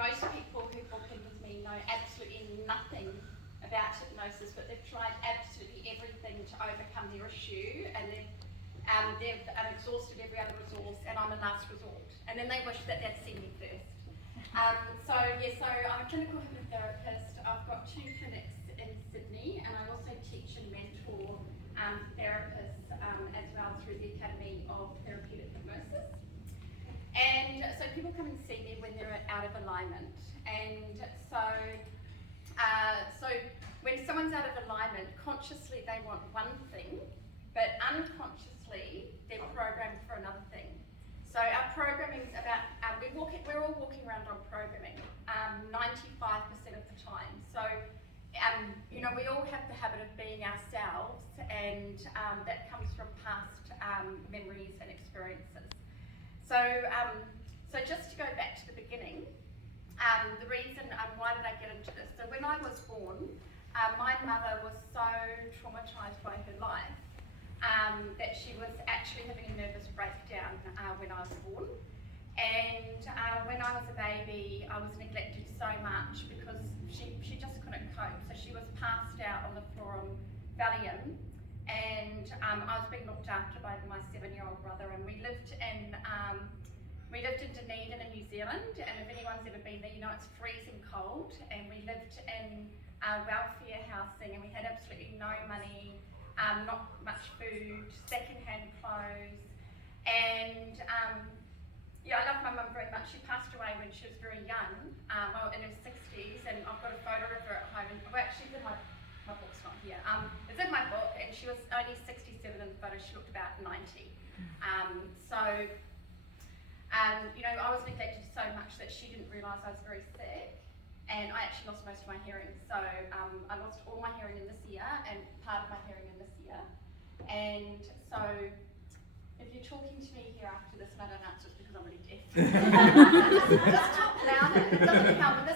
most people who book in with me know absolutely nothing about hypnosis, but they've tried absolutely everything to overcome their issue, and they've exhausted every other resource, and I'm a last resort. And then they wish that they'd seen me first. So I'm a clinical hypnotherapist. I've got 2 clinics in Sydney, and I also teach and mentor therapists as well through the Academy of Therapeutic Hypnosis. And so people come and see me when they're out of alignment. And so when someone's out of alignment, consciously they want one thing, but unconsciously they're programmed for another thing. So our programming is about, we're all walking around on programming 95% of the time. So, we all have the habit of being ourselves, and that comes from past memories and experiences. So just to go back to the beginning, the reason, why did I get into this? So when I was born, my mother was so traumatised by her life that she was actually having a nervous breakdown when I was born. And when I was a baby, I was neglected so much because she just couldn't cope. So she was passed out on the floor on Valium, and I was being looked after by my 7-year-old brother, and we lived in Dunedin in New Zealand, and if anyone's ever been there, you know it's freezing cold, and we lived in welfare housing, and we had absolutely no money, not much food, second-hand clothes, and I love my mum very much. She passed away when she was very young, in her 60s, and I've got a photo of her at home, and actually my book's not here, it's in my book, and she was only 67 in the photo. She looked about 90. I was neglected so much that she didn't realise I was very sick, and I actually lost most of my hearing. So I lost all my hearing in this year and part of my hearing in this year. And so if you're talking to me here after this and I don't answer, it's because I'm really deaf. just talk louder. It doesn't help.